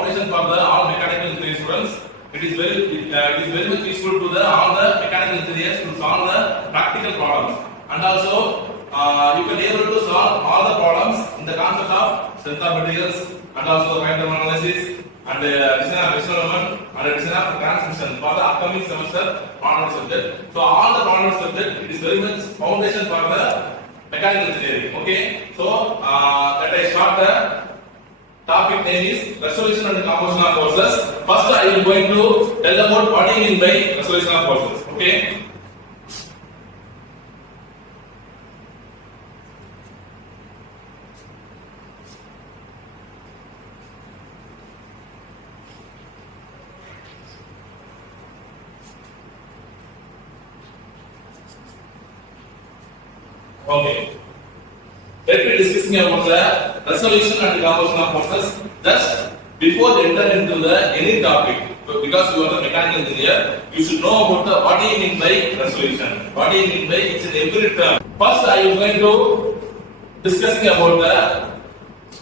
foundation for the all mechanical engineering students. It is very much useful to the all the mechanical engineers to solve the practical problems, and also you can be able to solve all the problems in the concept of strength of materials, and also the kind of analysis, and design of visual element, and design of transmission for the upcoming semester problem subject. So all the problem subject, it is very much foundation for the mechanical engineering. Okay, so let I start the topic name is resolution and composition of forces. First I will going to tell about what I mean by resolution of forces. Okay. Okay. Let me discussing about the resolution and composition of forces. Just before they enter into the any topic, because you are the mechanical engineer, you should know about the what do you mean by resolution, what do you mean by each and every term. First, I am going to discussing about the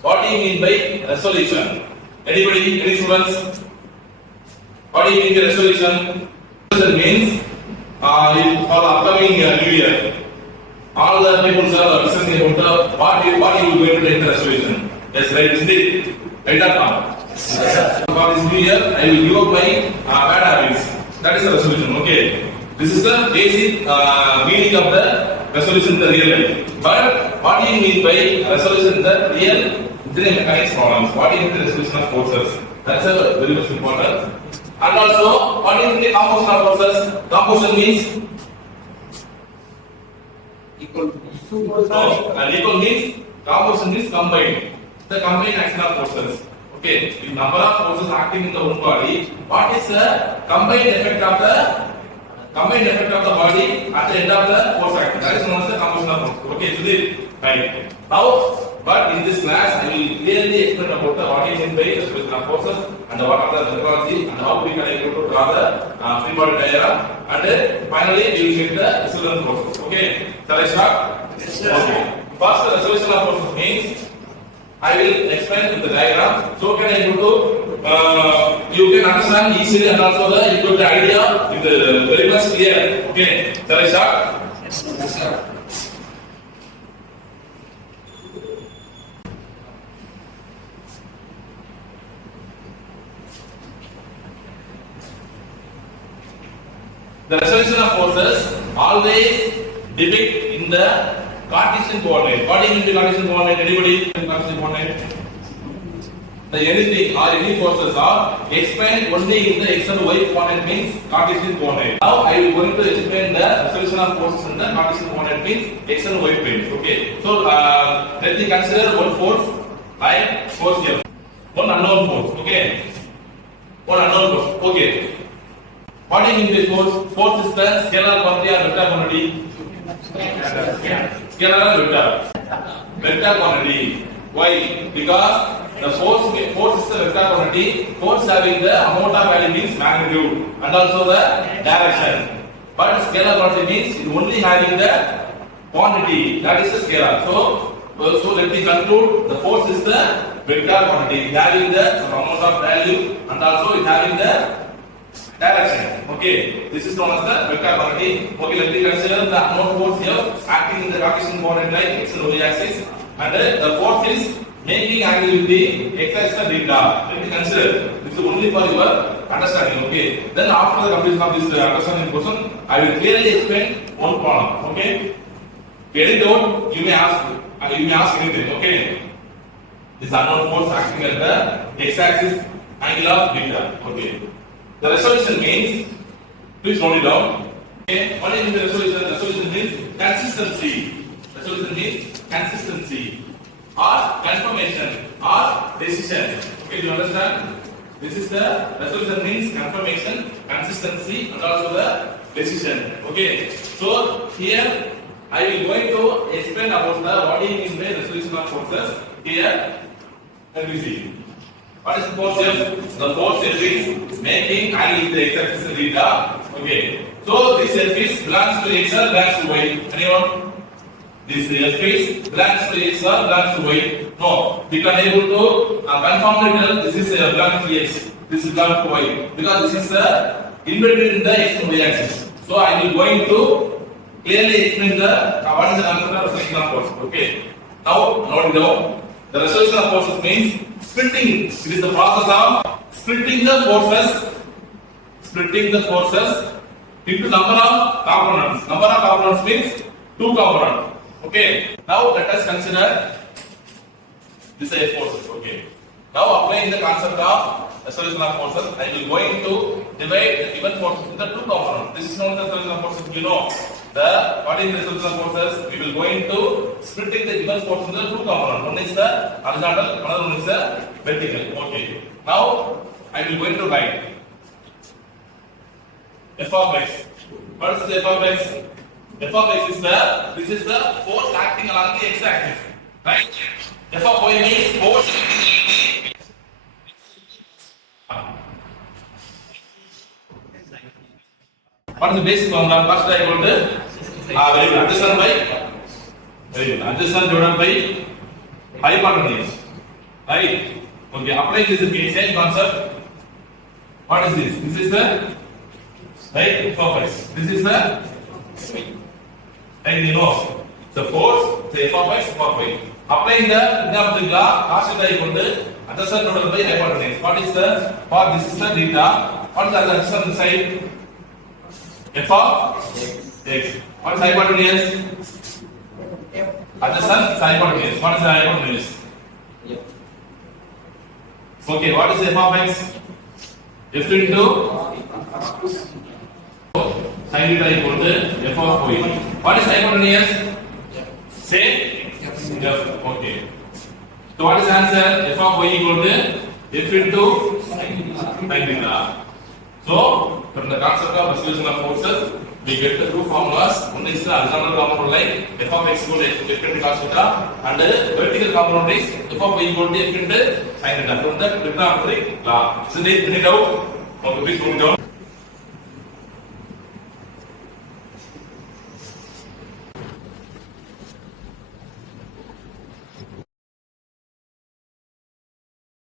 what do you mean by resolution. Anybody, any students? What do you mean by resolution? Resolution means for the upcoming new year. All the people are discussing about what you going to take the resolution. Yes, right, isn't it? Right or not? Yes. For this new year, I will give up my bad habits. That is the resolution. Okay. This is the basic meaning of the resolution in the real life. But what do you mean by resolution in the real engineering mechanics problems? What do you mean by resolution of forces? That's a very much important. And also, what do you mean by composition of forces? Composition means equal. And equal means composition means combined. The combined action of forces. Okay, if number of forces acting in the one body, what is the combined effect of the body at the end of the force action? That is known as the composition of forces. Okay, so this right. Now, but in this class, I will clearly explain about the what is in by resolution of forces and what are the methodology and how we can able to draw the free body diagram, and then finally we will get the resolution forces. Okay, shall I start? Yes, okay. First, the resolution of forces means I will explain with the diagram, so can I able to you can understand easily, and also you get the idea with the very much clear. Okay, shall I start? Yes, sir. The resolution of forces always depict in the Cartesian coordinate. What do you mean by Cartesian coordinate? Anybody? Cartesian coordinate? The anything or any forces are explained only in the x and y coordinate means Cartesian coordinate. Now I am going to explain the resolution of forces in the Cartesian coordinate means x and y planes. Okay. So let me consider one force like force F. One unknown force. Okay. One unknown force. Okay. What do you mean by force? Force is the scalar quantity or vector quantity? Scalar or vector? Vector quantity. Why? Because the force is the vector quantity. Force having the amount of value means magnitude and also the direction. But scalar quantity means only having the quantity. That is the scalar. So let me conclude. The force is the vector quantity having the amount of value and also it having the direction. Okay, this is known as the vector quantity. Okay, let me consider the unknown force here acting in the Cartesian coordinate like x and y axis, and the force is making angle with the x axis and theta. Let me consider. This is only for your understanding. Okay, then after the completion of this understanding portion, I will clearly explain one problem. Okay, any doubt you may ask anything. Okay, this unknown force acting at the x axis angle of theta. Okay. The resolution means, please note it down. Okay, what is the resolution? Resolution means consistency. Resolution means consistency or confirmation or decision. Okay, do you understand? This is the resolution means confirmation, consistency, and also the decision. Okay, so here I will going to explain about the what is mean by resolution of forces. Here, let me see. What is the force F? The force F is making angle with the x axis and theta. Okay. So this F is belongs to x or belongs to y. Anyone? This F is belongs to x or belongs to y. No, we can able to confirm that this is belongs to X, this is belongs to Y, because this is inverted in the X and Y axis. So I will going to clearly explain the what is the concept of resolution of force. Okay. Now note it down. The resolution of forces means splitting. It is the process of splitting the forces. Splitting the forces into number of components. Number of components means 2 components. Okay. Now let us consider this is forces. Okay. Now applying the concept of resolution of forces, I will going to divide the given forces into 2 components. This is known as the resolution of forces. You know the what is the resolution of forces? We will going to splitting the given forces into 2 components. One is the horizontal, another one is the vertical. Okay. Now I will going to write f of x. What is the f of x? F of x is this is the force acting along the x axis, right? F of y means force. What is the basic formula? First I got very good. Adjacent by very good. Adjacent divided by hypotenuse, right? Okay. Applying this same concept. What is this? This is the right f of x. This is the right, you know the force, the f of x, f of y. Applying the law, cos theta equal to adjacent divided by hypotenuse. What is the for this is the theta? What is the adjacent side? F of x. What is hypotenuse? Adjacent hypotenuse. What is the hypotenuse? Okay, what is f of x? F into sin theta equal to f of y. What is hypotenuse? Same f. Okay. So what is the answer? F of y equal to f into sin theta. So from the concept of resolution of forces, we get the 2 formulas. One is the horizontal component like f of x equal to f into cos theta, and the vertical component is f of y equal to f into sin theta. From the trigonometric law. Isn't it? Any doubt? Okay, please move down.